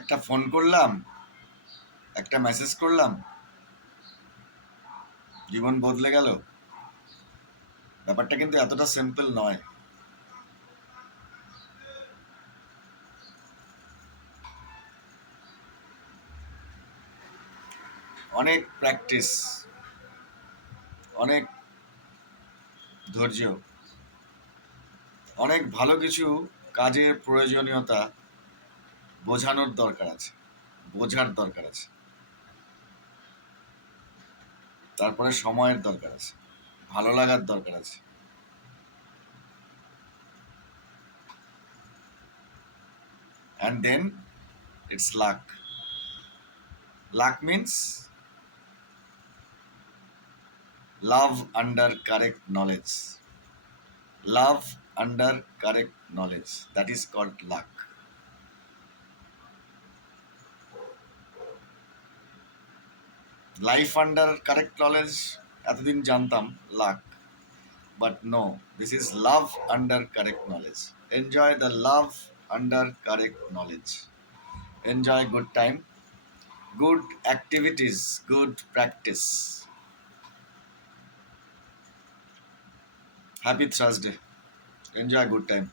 একটা ফোন করলাম, একটা মেসেজ করলাম, জীবন বদলে গেল। ব্যাপারটা কিন্তু এতটা সিম্পল নয়। অনেক প্র্যাকটিস, অনেক ধৈর্য, অনেক ভালো কিছু কাজের প্রয়োজনীয়তা বোঝানোর দরকার আছে, বোঝার দরকার আছে, তারপরে সময়ের দরকার আছে, ভালো লাগার দরকার আছে। And then it's luck. Luck means love under correct knowledge. Love under correct knowledge. That is called luck. Life under correct knowledge, এতদিন জানতাম luck. But no, this is love under correct knowledge. Enjoy the love under correct knowledge. Enjoy good time, good activities, good practice. Happy Thursday. Enjoy good time.